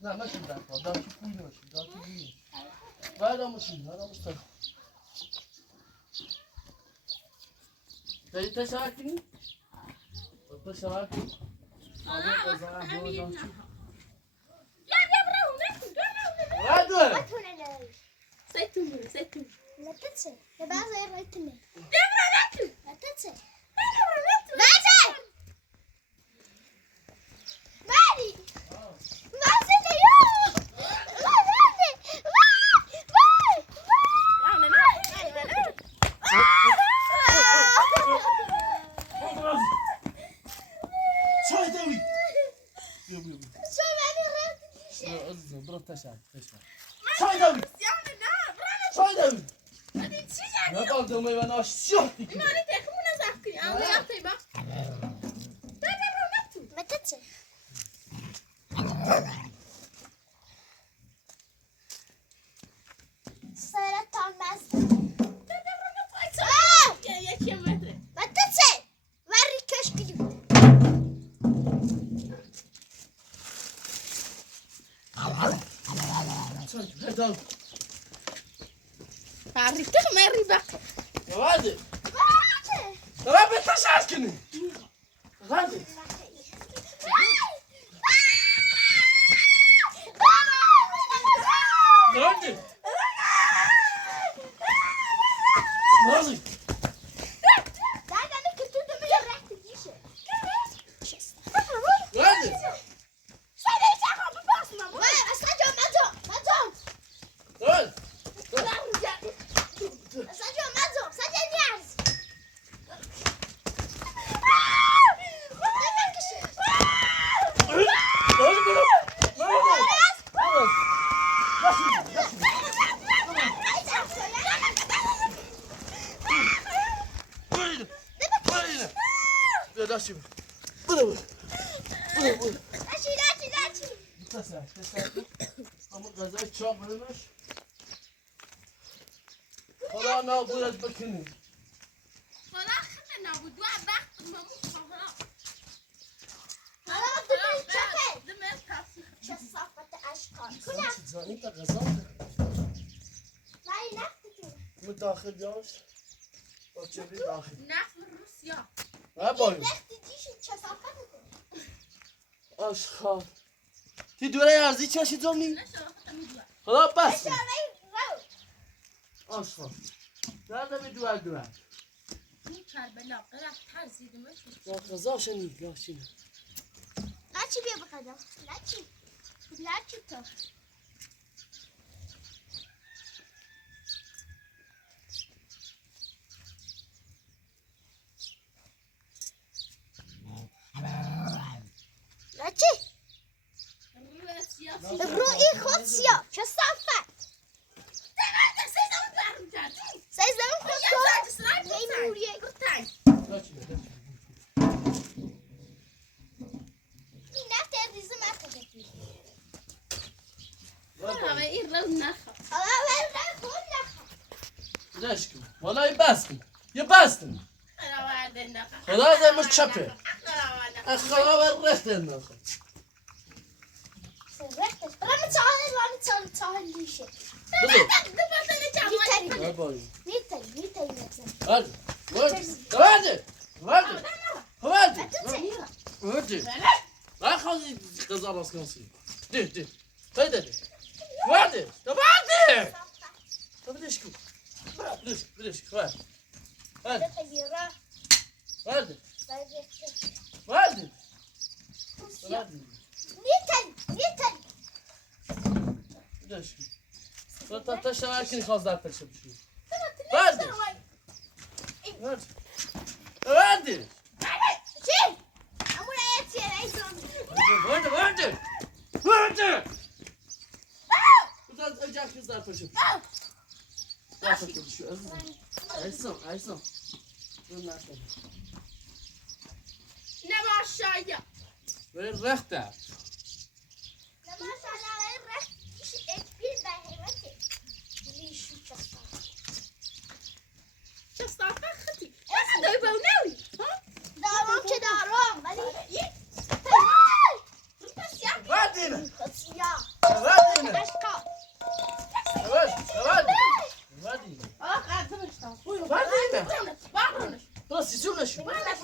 لا ماشي دافع دافع كويس ماشي دافع كويس هذا ماشي هذا مستر تيجي تساعدني تساعدني أبغى أزعل هذا سيتم لا تنسى يا بعض غير ريتنا لا تنسى تساعد شوي دوي شوي دوي لا قدام ما يبان أشياء تكلم ما تنسى صارت تعمس ما تنسى وري كشكي عرفتك ما يريبك يا وادي يا وادي تساعدني غادي غادي غادي خلاص ما نابودت بکنی حالا خیلی نبود و وقت مموت حالا حالا دمه چپه دمه تاسی چه صافت اشکال زن چی زنی تا غذا ولی نفتی که مو داخل بیاش با چه بی داخل نفت روسیا نه باید وقتی دیشی چه صافت کنه آشخال تی دوره ارزی چشی زمینی؟ نشو خطا میدوه خدا بس اشاره رو آشخال درده بی دوار این کربلا قرق ترزی دمه یا غذا شنی یا چی نچی بیا بقدم نچی تو نچی روسیا روی خود سیا چه صافت سیزم خود کن نیموریه یا چی این نفت ریزه مفته همه این رو نخواه حالا ورده خود نخواه دشکم والله بستم یه بستم خدا از امروز چپه از خدا بر رخت انداخت رختش برام تاهل لیشه نه باید میتایی هرده ورده نه خواستی غذا راست کنسی ده پیده ورده بدش کن بدش کن ورده میتایی بدش کن تا تشتر کنی خواست در تشه بشی ورده چی؟ امون ایتیه ایزون ورده بذار اجاق کس در تشه در تشه بشی ایسان نباشایا برای رخت در نماز علای رخت ایش اکبیر به حیمتی لیشو چستا شستافه خطی اصلا دوی باونوی دارم که دارم ولی ورده خسیا ورده اشکا آه قدمشتم ورده راستی چون نشو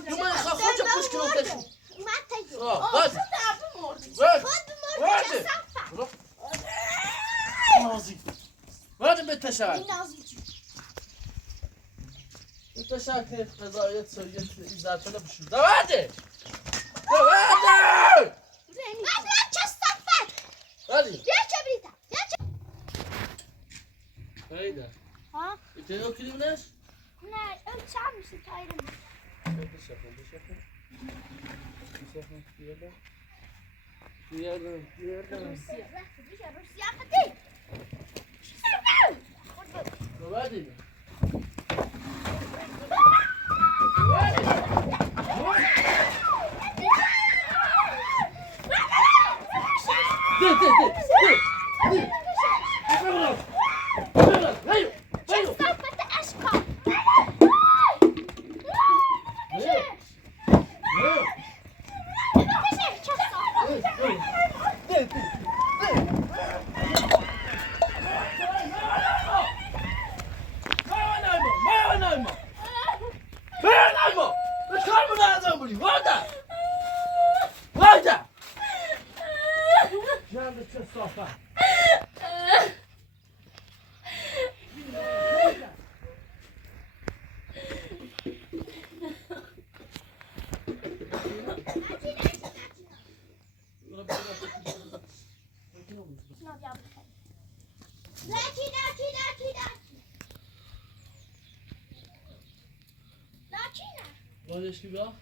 تو من خواه چه پوش کنم تشو متایی ورده خود مردی خود مرد چه صفت نازی ورده به تشکر این نازی جو به تشکر قضایت سویت ایزارتانه بشور ورده ورده مبلغ چه صفت ورده بیا چه بریتا بیا چه پیده ها ایتونو کلیمنش؟ نه اون چند میشه تایرم بشکن بیادم روسیا خطی ورده صفت اشکا چه صفت Olha que bom.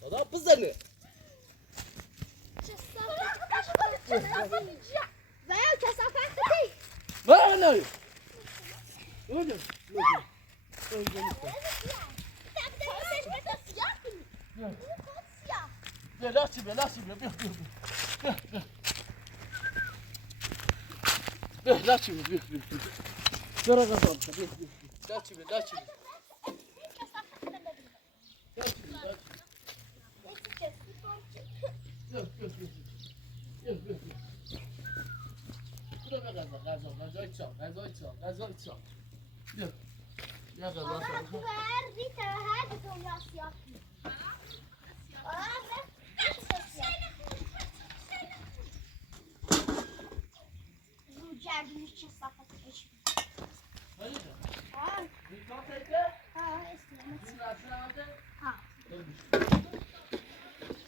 صدا بزنه باید کثافت بدی. نه نه بیا لاسی بیا لاسی بیا بیا بیا بیا لاسی بیا بیا بیا بیا را غذا بیا بیا لاسی بیا لاسی بیا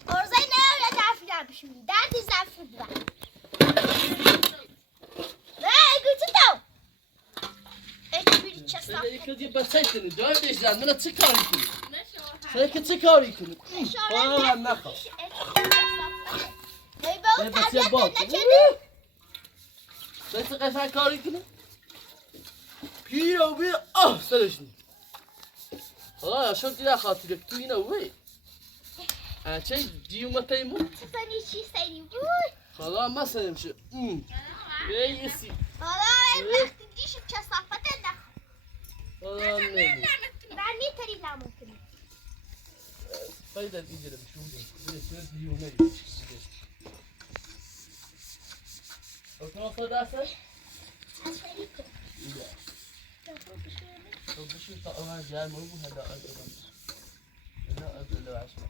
Orada ne öyle tarifler şimdi? Derdi zafırdılar. چه کاری کنی؟ حالا من نخوام چه قشنگ کاری کنی؟ بیا بیا آه سرش نی حالا شد دیده خاطر تو اینه وی چه دیومه تیمون؟ حالا ما سرم شد یسی حالا وقتی دیشم کثافت نخوام. حالا نمی Ben niye tarihler mümkün? Hayır da gidelim şurada. Burası diyorlar. O tarafa dersen? İyi. Bu şu tamamen gelme bu hada adam. Hada adam açma.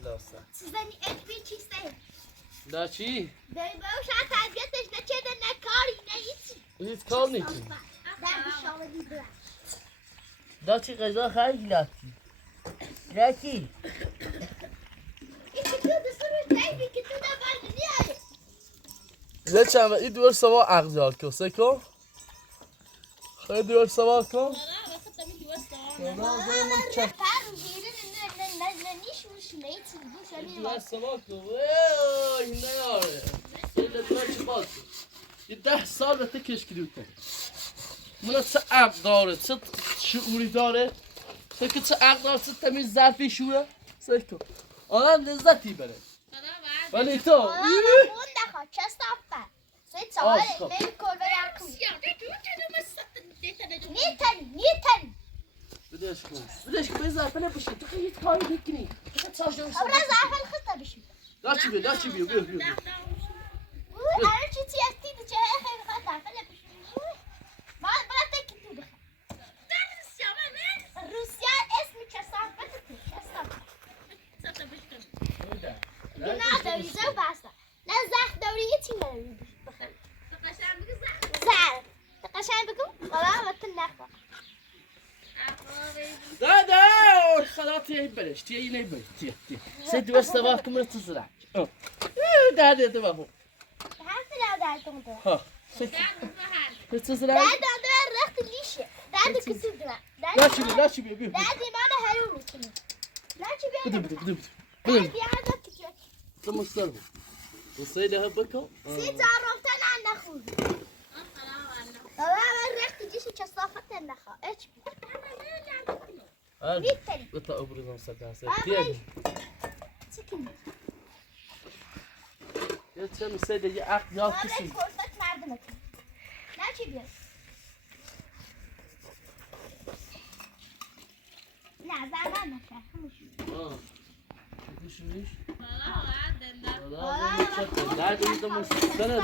Allah olsun. Sizden ekmeği çiğseyim. Da çi? Ben bu şarkı abiyeteş ne çeden ne kari ne için. Hiç kal ne için? Ben bir şalı gidiyorum. Da çi gaza hayır lati. Lati. İki tüde sürü değil, iki tüde var gidiyor. Leçen ve idvar sabah ağzı kose ko. Idvar sabah ko. Ama ben yerin ne nişmiş ne için bu şöyle idvar var. sabah ko. Vay ne ya. Söyle dua çıbat. 10 سال به تکش کلیوته مولا چه عقل داره چه شعوری داره چه که چه عقل داره چه تمیز ظرفی شوره سکو آدم لذتی بره ولی تو Aa, bunu da kaç hafta. Sen çağır, ben kolay yakın. Niye tani? بدش کن بدش کن بذار فنه بشه تو که هیچ کاری نکنی تو چاشم Abla zafer kız tabii şimdi. لاچی بیا لاچی بیا بیا بیا Bu arıcı tiyastıydı, çaya kız zafer yapışmış. Bana tek gitti. Rusya esmi kesafet etti. Günah dövüze basta. Ne zah dövüye çingene. Zah. Takaşan bugün valla vatan nakba. ده ده خلاص تيجي بلاش تيجي نبي تيجي سد بس تبغاكم تزرع ده ده تبغوا Her derdim de. ها سد تزرع Derdim de recht lişe. Derdim kızıldı. لا شبي لا شبي بيه Derdim ana helum için. Lan çibi. بدو بدو بدو Ben بدو bir yerde tutuyor. ثم استلموا وصيدة هبكوا Siz aroftan anne khul. Valla ben recht lişe kesafet nakha. Eç. هذا Bitti. بطلع ابرزهم سكاسة Abi. تيجي Çıkın. يا تسمى سيدة يا عقد يا Abi كسي korkak yardım et. Ne çibi? Ne zaten ne اه شو ليش؟ Valla لا ده انت مش سنة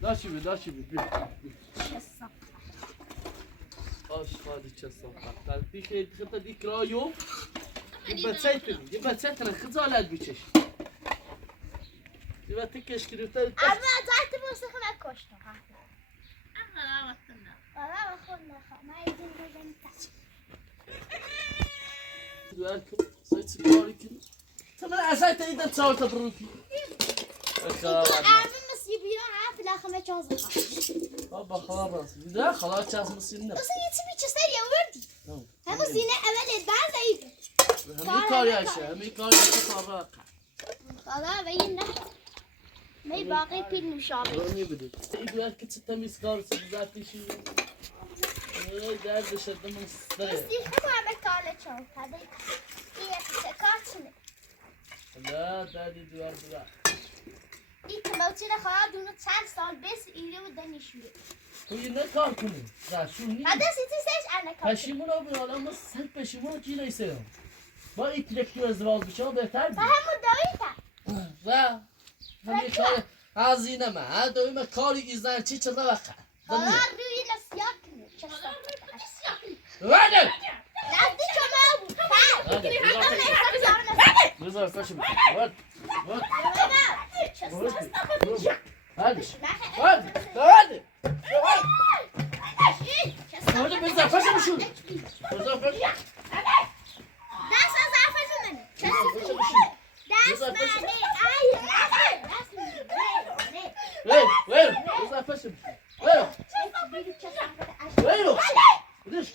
لا شبي لا شبي اش خالي تشسم قال في شيء خطه ديك رايو يبقى تسيتني خزالات بيچش يبقى تكش كريتال Ama zaten bu sıkıma koştum. Valla bakın ne izin verin kaç. دعاكم صيت سكاري كده تمام عسايت ايدا تصاوت بروكي اعمل مصيبه عارف الاخر ما كان زخار بابا خلاص لا خلاص جاز مسينا بس يتسمي كسر يا وردي هم زينه اول بعد ايده همي كار يا شا همي كار يا خلاص خلاص بينا ما باقي بين مشابه روني بدي يقول لك كنت تميز كار سبزاتي شيء ده بشد من بس الصدر يخو عم كاله شو هذا هي سكاتشنه لا ده دي دوار دوار این کموتینا خواهد دونه چند سال بس ایره و دانشجوی. تو یه نکار کنی زاشونی هذا سیتیسش انا کار. پشیمون رو بیار اما سر پشیمون رو کی نیسته با این تلکتور ازدواج بشه بهتر بود همون دویتا. و همین کار هزینه ما هر دویم کاری ایزن چی چه وقت حالا روی نسیار کنی. وارد نزدیک شما بود. بذار پشیم وارد وارد هادي هادي هادي هادي بزاف فاش نمشيو بزاف فاش داس اضافه من داس معني وين بزاف فاش وين ليش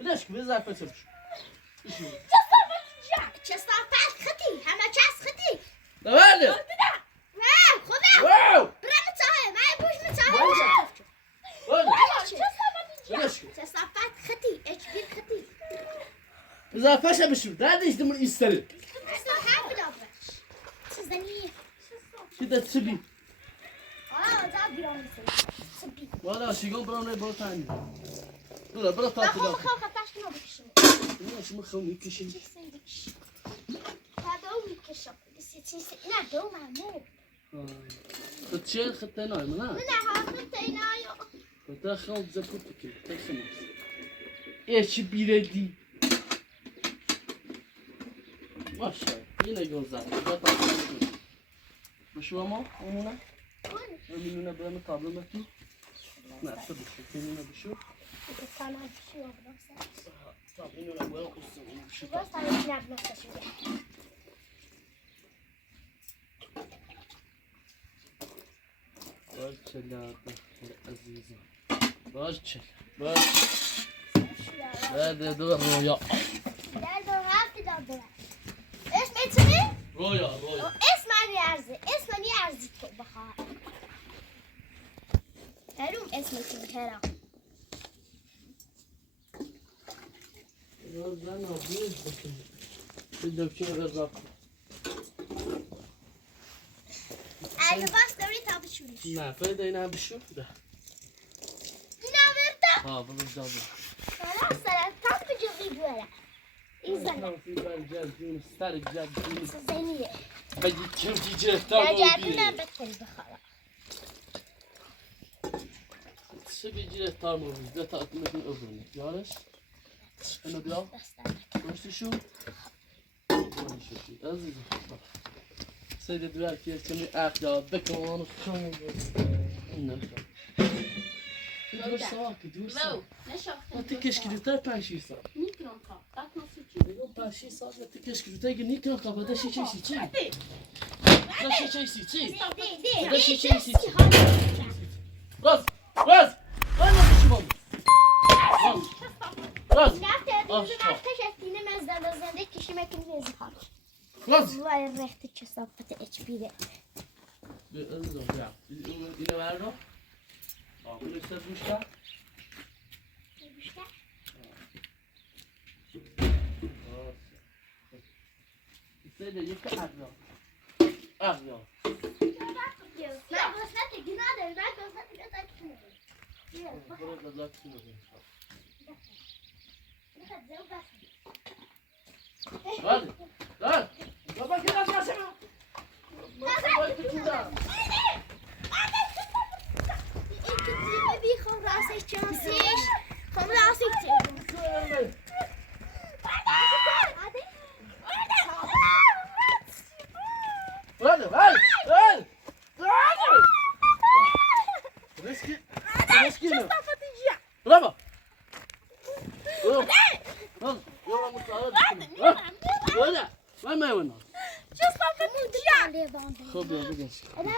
ليش بزاف فاش كسافات ختي هما كاس ختي وين واو خذها واو برا متساوي ما يبوش متساوي وين ليش كسافات ختي اتش بي ختي بزاف فاش بشو ده ليش دم يستل حافظ ابا تزني كده تسبي ده بيراميد تبي ولا شيغون بروني بروتاني لا برا تاكل خو خطاش كنا بكشم ليش مخوني كشي هذا هو الكشف بس يتسي لا دو معمول تشيل خطينا منها من هاخدتينا يو تدخل زبطك تخمس ايش بيردي ما شاء الله هنا جوزات مش ماما هنا مننا بلا مطابل متو لا صدق مننا بشو كان عندي شو بنفسه طب مننا وين قصه بشو بس على نلعب نفسه شويه برشلونة عزيزة برشلونة هذا دور رويا لا دو هاخد دو اسمه رويا اسمعني عرزي اسمعني عرزي بخار هروم اسمك هرا انا ابيض بدك شيء غير ذاك اگه باش دوری تا بشوریش ما فايدة هنا بشو ده اینا برتا ها والله جابه خلاص سلام تا بجوری گوره این زنه في برجال جون ستار جاب جون زنیه بدي كم تيجي یا تابو جردونه بطل بخارا سبي جي تامو ده تأكلك من أذنك يارش أنا بيا وش شو عزيز سيدي دوار كيف كمي أكل بكون خون نخل دوار سواك دوار سواك ما تكش كده ترى بانشي صار يقول بانشي صار ما تكش كده تيجي نيكنا كابا ده شيء شيء ده شيء شيء ده شيء راس راس وين ماشي ماما راس نفته دوزو وقتش اتینه مزدن زنده کشیمه کنی ریزی خارج راس وای رخت چه صافت اچ پی ده اینو بردار اونو استاد گوش کرد استاد یک اقلا من گوشنت گناه دارم من گوشنت گناه دارم برو داداک کنه Hadi. Lan. Baba gel aşağı. Baba gel. بی خم راسش چانسیش خم راسش Hadi, hadi, hadi. Hadi. Riski. Riski mi? Bravo. Hadi. Hadi. Yola mutlu. Hadi. Hadi. Hadi. Hadi. چه صافتی جیان خب بیا بگش ادم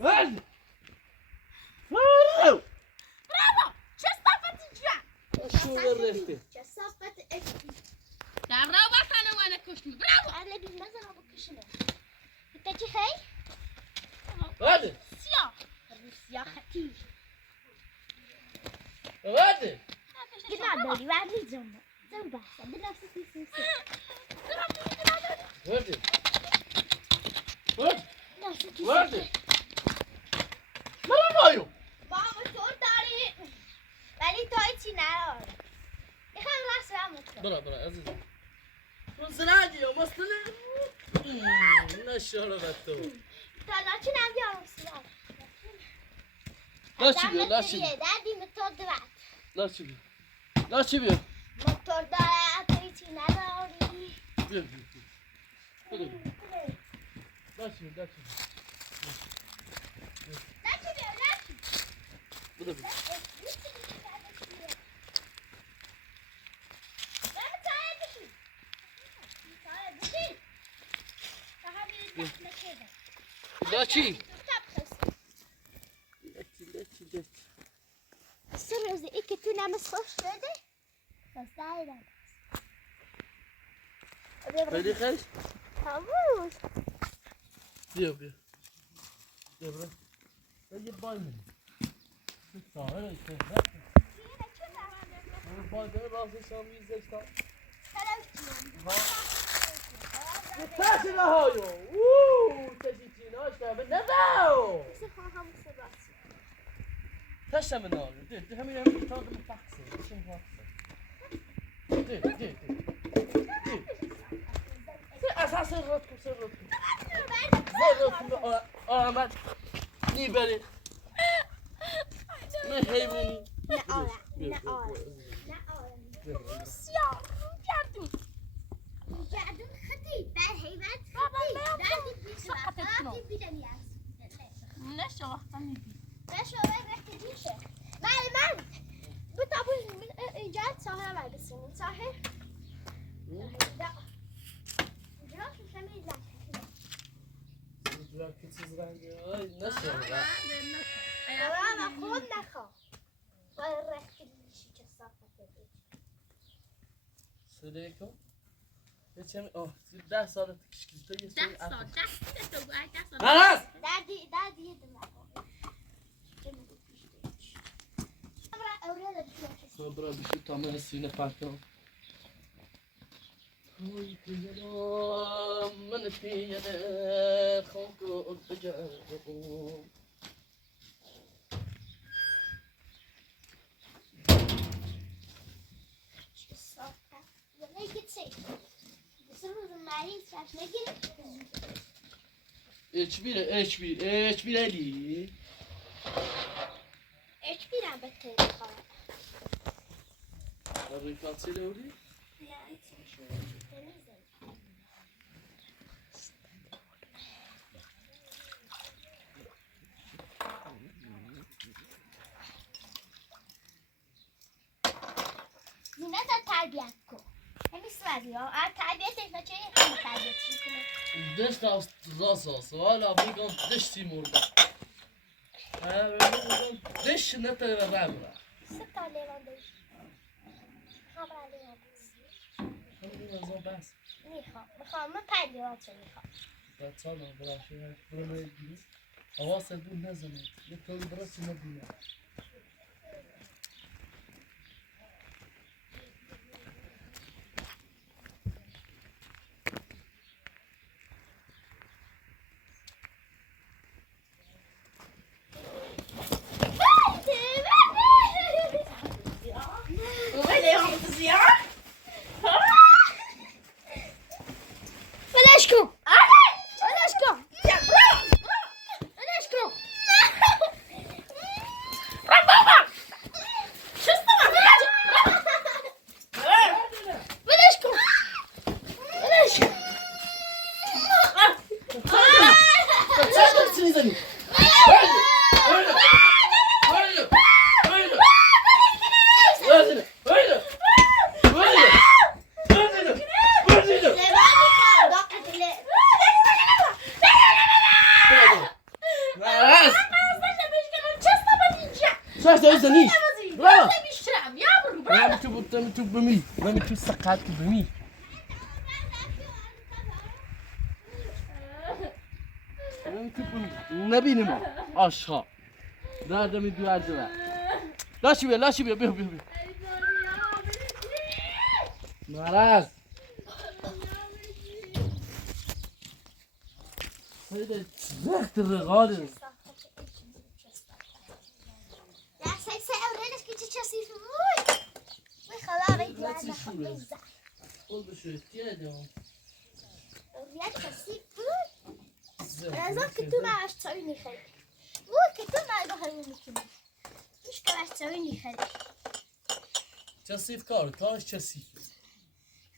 برد برافو چه صافتی جیان شو رفته کثافت اکی در رو بکنه من کشمی برافو اله بی نزن ابو کشنه انت چی خی؟ برد سیاه روسیا خطی برد گنا داری ولی جمع زن بحثا بنفس سیسی برد برد نفس سیسی برد مرمایو بابا تو داری ولی تو چی نداری میخوام راست برم تو برا عزیزم تو زنادی یا مستنه نشاره تو تا لاچی نمیارم سیاه لاچی بیا لاچی بیا دردی موتور دوات لاچی بیا لاچی بیا موتور داره تو چی نداری بیا بیا لاچی بیا لاچی لاچی بیا لاچی بیا بیا لاچی لاچی السر روزي إيكي تونا مسخوش شده بس دايدا خیلی خیش هموش بیا بیا بیا برو یه بال میدی ساهره که بال داره راستش هم میزش تا تاش نهایو تشی چیناش به نباو تاش هم نهایو ده همین تاق مفخصه چه مفخصه ده اساس رد کن سر آمد نیبری نه حیوانی نه سیاه گردون جعدون خطي بل هيبات بابا خطي ما دادي سقطت بيشرب كنو. بدن ياس نشو وقتا میدی باشه وای رفتی میشه من دو تابوز من اینجا ساحل برگسیم ساحل لا اینجا میشه که چیز رنگی نشه انا خود نخوا وای رفتی میشه که صافته سری کن یه چه آه 10 سال کشکیز تو یه سری 10 سال 10 سال نرس دادی یه دم صبر بشو تا من سینه پاکم وای پیدا من پیدا خونکو بجربم اچ بیر علی ايش بيلعب بالتليفون؟ الريفات سيلوري زينات التربية كو همي سوالي ها التربية ما چه هم تربية شكله دشت از راساس والا بگم دشتی مرده دشت نتره رمره ستة ليران ديش خبر ليران بس همین ازا بس میخوام من 5 لیوان چه میخوام بچه ها برای برای گیری حواست دون نزنه یه طوری برسی نبینه بلاش کن بلاش کن بلاش کن زنی برا میشتم یا برو من تو بمی من تو سقط بمی نبینیم آشها دردمی دو عرضه لاشی بیا مرز هیده زخت رقاله Ja, zij zei al dat ik het chassis vermoei. We gaan laten Laat je ze voelen. Wat beschrijft jij dan? Ja, chassis vermoei. En dan kan je maar als het niet gaat. Hoe kan je maar nog een beetje. Dus kan als het niet gaat. Çasif kar, taş çasif.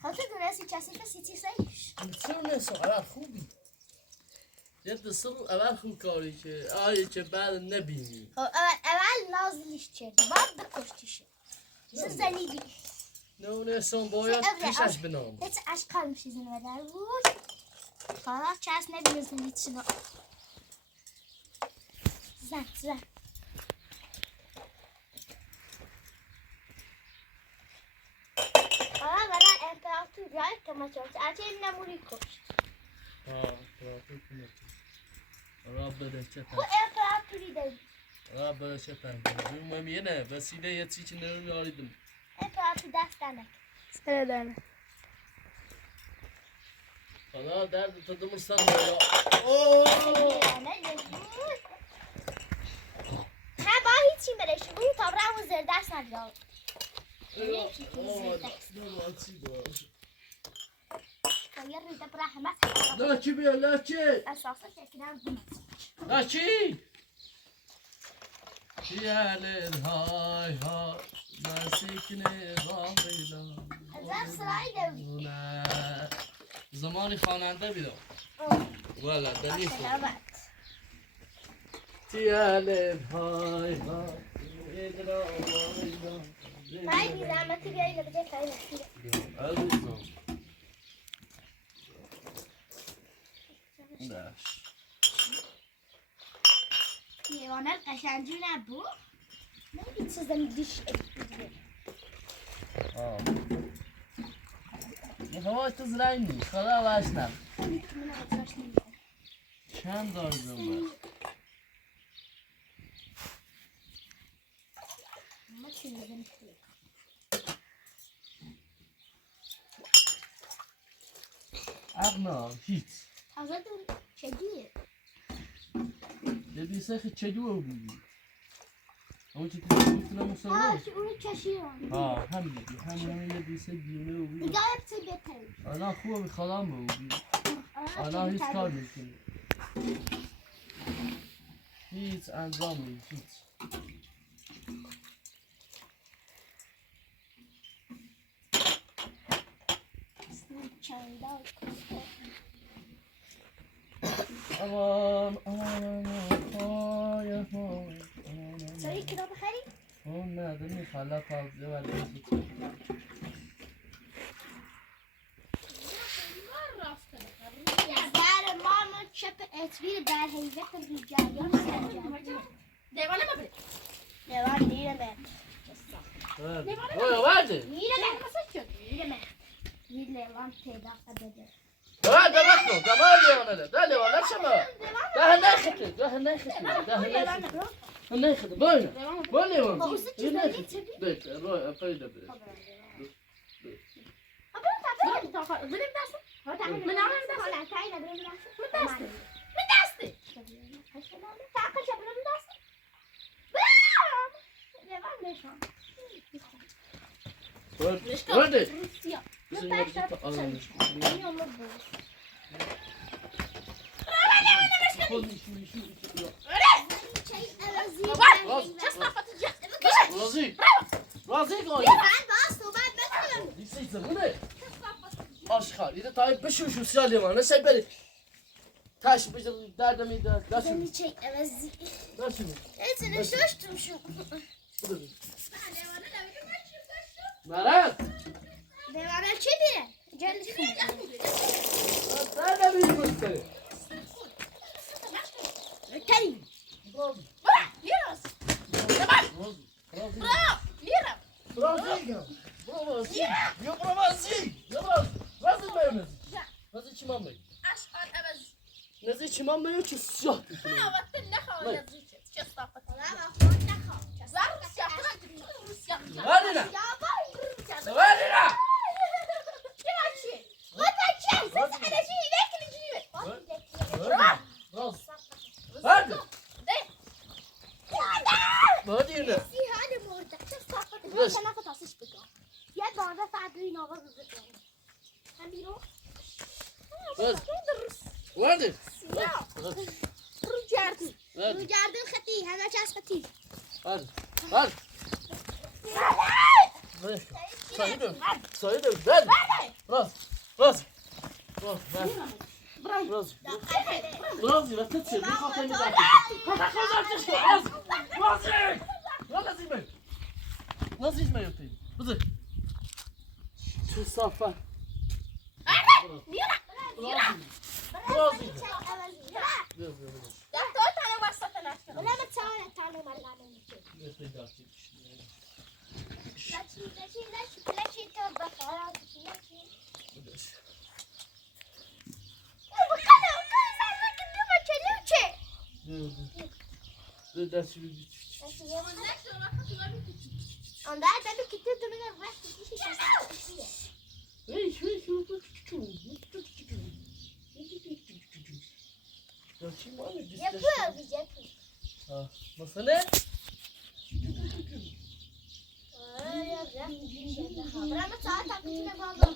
Gaat het doen als je chassis van City Sage? بسیار نیست اول خوبی یه دستم اول خوب کاری که آیه که بعد نبینی اول نازلیش کرد بعد بکشتیش زنیدی نه نیستم باید پیشش بنام het aşk kalmış izin ver. Falan çarşı ne biliyorsun içine. Güzel. Bana bana temperatur yay tomatos. Acil ne murikos. trafik kumatu رابطه چپن Bu temperatürü de. رابطه چپن جون یه نه وسیله یه چی که نمیاریدم Temperatür derslerine. سردانه حالا درد تدوم سن اوه Ha bana hiç yemedim. Bu toprağımı zerders nerede? Yarın da bırakmaz. لا چی بیا لا چی Esaslı şekilde bunu. لا چی یالر های ها مسیکن غامیلا Özel sırayı da. نه زمانی خواننده بیدم ولی دلیل Evet. یالر های ها Ben bir zahmeti bir ayla bir de kaynatayım. عزیزم داش Yevanel kaşancı ne bu? Ne içsizden diş ekliyor. یه هوا تو زرنگی خدا واشنم Ben kimine hatırlaşmayayım. چند دارزم بر Ama çözüm istiyor. اقنا هیچ Azadın çediği. یه سخی چجوه بودی اون چی تو میتونم Ha مصور şu onu çeşiyor. همین یه دیسه دیونه Bir بودی daha hepsi beter. الان خوبه بخدام بودی الان هیچ کار میکنی هیچ انجام نیست هیچ Çayda aman های های Sarı kilo bخری؟ اون نداری خلا تازه و Yazar mama çöp etbir berheyvet rüzgarı. دیوانه ببره Devam neyime? اوه ورده Neyime? Neyime? Neyime پیدا ابدا. ده بخو ده ما لیوانه ده لیوانه شما ده نخته ده نخته باینه با لیوان این نخته بیت روی افایده بیت بریم دستم من عامل دستم Hala kayna benim من دستم من دسته Takışa benim dersim. Devam neşan. ورده Rusya. بزن یه بیت آلمانش Yolu bu. خود شو راضی راضی کنی Ben daha sohbet bekliyorum. دیسیزم بوده آشخال یه تایی بشو شو سیال لیوانه سای بری تاش بجل دردم ایده داشو Beni çek evezi. داشو Neyse şaştım şu. مرد Devamlı çebi. Gel. دردم ایده بسته Kerim. Biraz. آن عوض نزی چی من میو چی سیاه میکنم ها وقت نخواه نه. نزدیکه چه صافت لا خود نخواه زار روسیا تو روسیا ولی نه ولی نه راست هرده ولی نه یه بارده فرد این آقا رو بکنم هم بیرون ولی رو جردی رو گردن خطی همه چیز خطی ولی سایده ولی راست راست راست رازی و تت شد میخواه تیمی زرد رازی رازی میو تیمی بزر چه صافه رازی در تو تنه وسط نشکن ولا بتساوي تعالوا مع العالم لا توبخ مثلا برای